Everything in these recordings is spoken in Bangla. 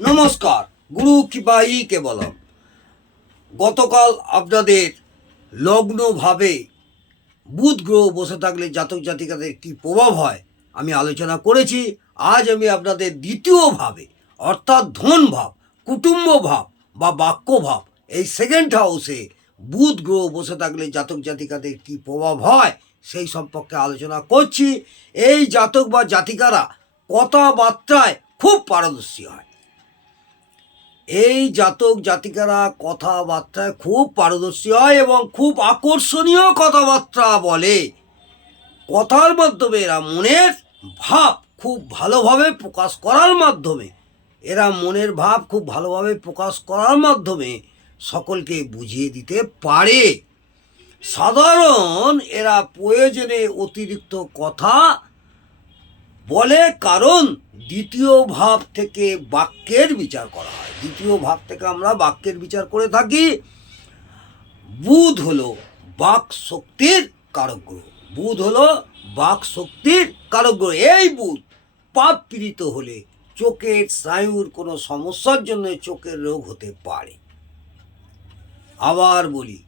নমস্কার, গুরু কৃপাই কেবলম। গতকাল আপনাদের লগ্নভাবে বুধ গ্রহ বসে থাকলে জাতক জাতিকাদের কী প্রভাব হয় আমি আলোচনা করেছি। আজ আমি আপনাদের দ্বিতীয় ভাবে অর্থাৎ ধন ভাব, কুটুম্ব ভাব বা বাক্য ভাব, এই সেকেন্ড হাউসে বুধ গ্রহ বসে থাকলে জাতক জাতিকাদের কী প্রভাব হয় সেই সম্পর্কে আলোচনা করছি। এই জাতক বা জাতিকারা কথাবার্তায় খুব পারদর্শী হয়। এই জাতক জাতিকারা কথাবার্তায় খুব পারদর্শী হয় এবং খুব আকর্ষণীয় কথাবার্তা বলে। কথার মাধ্যমে এরা মনের ভাব খুব ভালোভাবে প্রকাশ করার মাধ্যমে মনের ভাব খুব ভালোভাবে প্রকাশ করার মাধ্যমে সকলকে বুঝিয়ে দিতে পারে। সাধারণ এরা প্রয়োজনে অতিরিক্ত কথা বলে, কারণ দ্বিতীয় ভাব থেকে বাক্যের বিচার করা হয়। দ্বিতীয় ভাব থেকে আমরা বাক্যের বিচার করে থাকি। বুধ হলো বাক শক্তির কারক গ্রহ। বুধ হলো বাক শক্তির কারক গ্রহ। এই বুধ পাপ পীড়িত হলে চোখের স্নায়ুর কোনো সমস্যার জন্য চোখের রোগ হতে পারে। আবার বলি,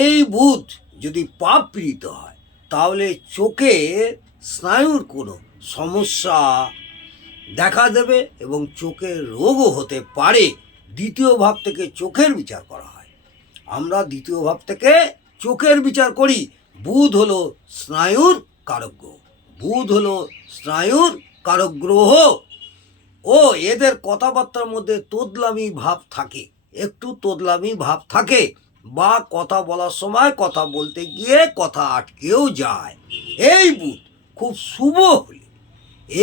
এই বুধ যদি পাপ পীড়িত হয় তাহলে চোখের স্নায়ুর কোনো সমস্যা দেখা দেবে এবং চোখের রোগও হতে পারে। দ্বিতীয় ভাব থেকে চোখের বিচার করা হয়। আমরা দ্বিতীয় ভাব থেকে চোখের বিচার করি। বুধ হলো স্নায়ুর কারক গ্রহ। বুধ হলো স্নায়ুর কারক গ্রহ। ও এদের কথাবার্তার মধ্যে তোদলামি ভাব থাকে, একটু তোদলামি ভাব থাকে, বা কথা বলার সময় কথা বলতে গিয়ে কথা আটকেও যায়। এই বুধ খুব শুভ হলে,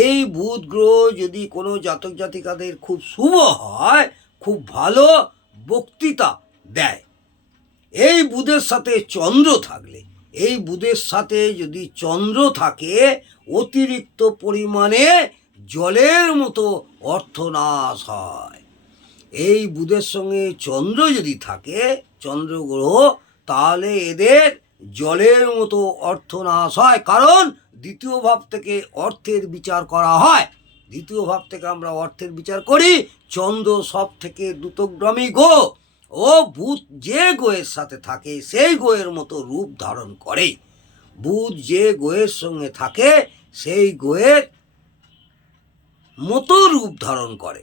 এই বুধ গ্রহ যদি কোনো জাতক জাতিকাদের খুব শুভ হয়, খুব ভালো বক্তৃতা দেয়। এই বুধের সাথে চন্দ্র থাকলে, এই বুধের সাথে যদি চন্দ্র থাকে, অতিরিক্ত পরিমাণে জলের মতো অর্থনাশ হয়। এই বুধের সঙ্গে চন্দ্র যদি থাকে, চন্দ্র গ্রহ, তাহলে এদের জলের মতো অর্থনাশ হয়। কারণ দ্বিতীয় ভাব থেকে অর্থের বিচার করা হয়। দ্বিতীয় ভাব থেকে আমরা অর্থের বিচার করি। চন্দ্র সব থেকে দ্রুতগ্রামী গ্রহ। ও বুধ যে গ্রহের সাথে থাকে সেই গ্রহের মতো রূপ ধারণ করে। বুধ যে গ্রহের সঙ্গে থাকে সেই গ্রহের মতো রূপ ধারণ করে।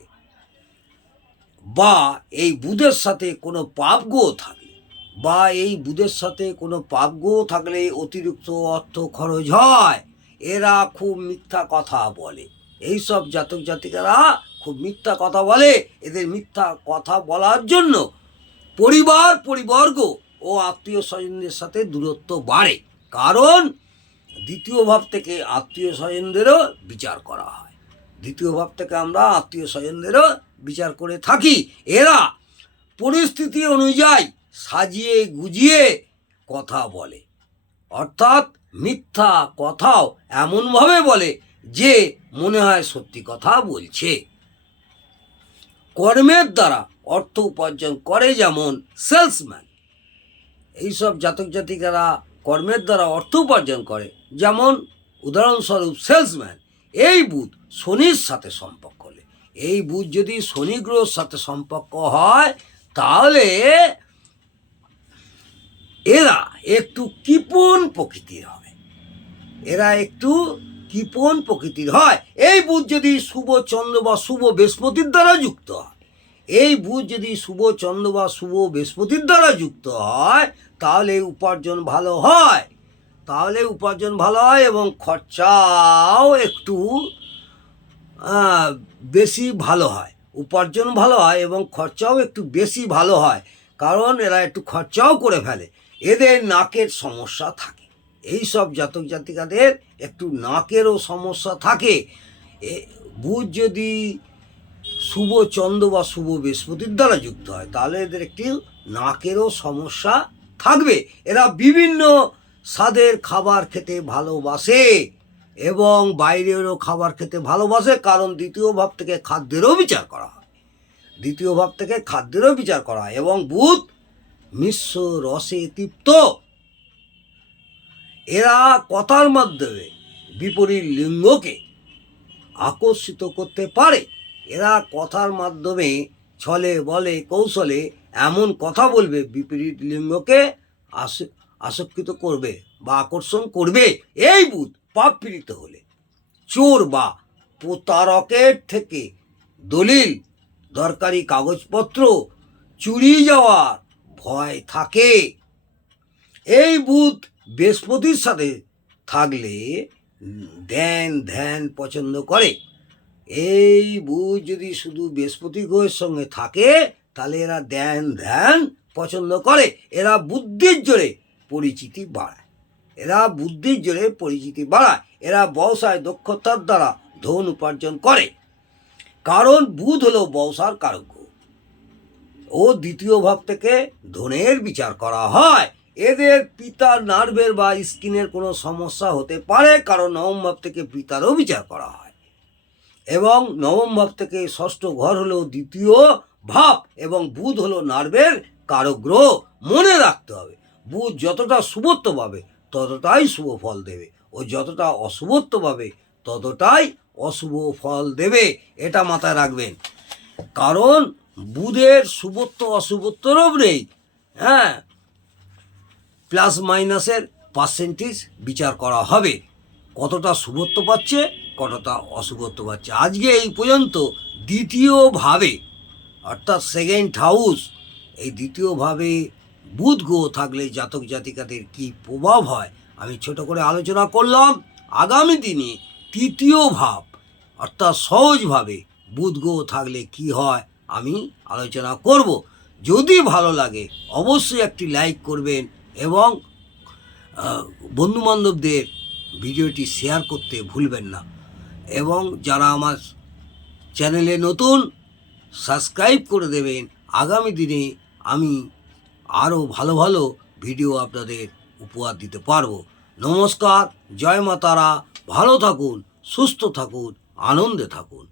বা এই বুধের সাথে কোনো পাপ গ্রহ থাকলে, বা এই বুধের সাথে কোনো পাপ গ্রহ থাকলে অতিরিক্ত অর্থ খরচ হয়। এরা খুব মিথ্যা কথা বলে। এইসব জাতক জাতিকারা খুব মিথ্যা কথা বলে। এদের মিথ্যা কথা বলার জন্য পরিবর্গ ও আত্মীয় স্বজনদের সাথে দূরত্ব বাড়ে। কারণ দ্বিতীয় ভাব থেকে আত্মীয় স্বজনদেরও বিচার করা হয়। দ্বিতীয় ভাব থেকে আমরা আত্মীয় স্বজনদেরও বিচার করে থাকি। এরা পরিস্থিতি অনুযায়ী সাজিয়ে গুজিয়ে কথা বলে, অর্থাৎ মিথ্যা কথাও এমনভাবে বলে যে মনে হয় সত্যি কথা বলছে। কর্মের দ্বারা অর্থ উপার্জন করে, যেমন সেলসম্যান। এইসব জাতক জাতিকারা কর্মের দ্বারা অর্থ উপার্জন করে, যেমন উদাহরণস্বরূপ সেলসম্যান। এই বুধ শনির সাথে সম্পর্ক হলে, এই বুধ যদি শনি গ্রহের সাথে সম্পর্ক হয়, তাহলে এরা একটু কৃপণ প্রকৃতির হবে। এরা একটু কৃপণ প্রকৃতির হয়। এই বুধ যদি শুভ চন্দ্র বা শুভ বৃহস্পতির দ্বারা যুক্ত হয়, এই বুধ যদি শুভ চন্দ্র বা শুভ বৃহস্পতির দ্বারা যুক্ত হয়, তাহলে উপার্জন ভালো হয়। এবং খরচাও একটু বেশি ভালো হয়। উপার্জন ভালো হয় এবং খরচাও একটু বেশি ভালো হয়, কারণ এরা একটু খরচাও করে ফেলে। এদের নাকের সমস্যা থাকে। এই সব জাতক জাতিকাদের একটু নাকেরও সমস্যা থাকে। বুধ যদি শুভ চন্দ্র বা শুভ বৃহস্পতির দ্বারা যুক্ত হয়, তাহলে এদের একটি নাকেরও সমস্যা থাকবে। এরা বিভিন্ন স্বাদের খাবার খেতে ভালোবাসে এবং বাইরেরও খাবার খেতে ভালোবাসে, কারণ দ্বিতীয় ভাব থেকে খাদ্যেরও বিচার করা হয়। এবং বুধ মিশ্র রসে তৃপ্ত। এরা কথার মাধ্যমে বিপরীত লিঙ্গকে আকর্ষিত করতে পারে। এরা কথার মাধ্যমে ছলে বলে কৌশলে এমন কথা বলবে বিপরীত লিঙ্গকে আসক্ত করবে বা আকর্ষণ করবে। এই বুধ পাপ পীড়িত হলে চোর বা প্রতারকের থেকে দলিল দরকারি কাগজপত্র চুরি যাওয়ার ভয় থাকে। এই বুধ বৃহস্পতির সাথে থাকলে ধ্যান পছন্দ করে। এই বুধ যদি শুধু বৃহস্পতি গ্রহের সঙ্গে থাকে তাহলে এরা ধ্যান পছন্দ করে। এরা বুদ্ধির জোরে পরিচিতি বাড়ায়। এরা ব্যবসায় দক্ষতার দ্বারা ধন উপার্জন করে, কারণ বুধ হলো ব্যবসার কারক গ্রহ ও দ্বিতীয় ভাব থেকে ধনের বিচার করা হয়। এদের পিতার নার্ভের বা স্কিনের কোনো সমস্যা হতে পারে, কারণ নবম ভাব থেকে পিতারও বিচার করা হয়। এবং নবম ভাব থেকে ষষ্ঠ ঘর হলো দ্বিতীয় ভাব, এবং বুধ হলো নার্ভের কারক গ্রহ। মনে রাখতে হবে, বুধ যতটা শুভত্ব পাবে ততটাই শুভ ফল দেবে, ও যতটা অশুভত্ব পাবে ততটাই অশুভ ফল দেবে। এটা মাথায় রাখবেন, কারণ বুধের শুভত্ব অশুভত্বরও নেই। হ্যাঁ, প্লাস মাইনাসের পার্সেন্টেজ বিচার করা হবে, কতটা শুভত্ব পাচ্ছে কতটা অশুভত্ব পাচ্ছে। আজকে এই পর্যন্ত দ্বিতীয়ভাবে অর্থাৎ সেকেন্ড হাউস, এই দ্বিতীয়ভাবে বুধ গ্রহ থাকলে জাতক জাতিকাদের কি প্রভাব হয় আমি ছোট করে আলোচনা করলাম। আগামী দিনে তৃতীয় ভাব অর্থাৎ সহজভাবে বুধ গ্রহ থাকলে কি হয় আমি আলোচনা করব। যদি ভালো লাগে অবশ্যই একটি লাইক করবেন এবং বন্ধুবান্ধবদের ভিডিওটি শেয়ার করতে ভুলবেন না। এবং যারা আমার চ্যানেলে নতুন সাবস্ক্রাইব করে দেবেন। আগামী দিনে আমি আরও ভালো ভালো ভিডিও আপনাদের উপহার দিতে পারবো। নমস্কার, জয় মা তারা। ভালো থাকুন, সুস্থ থাকুন, আনন্দে থাকুন।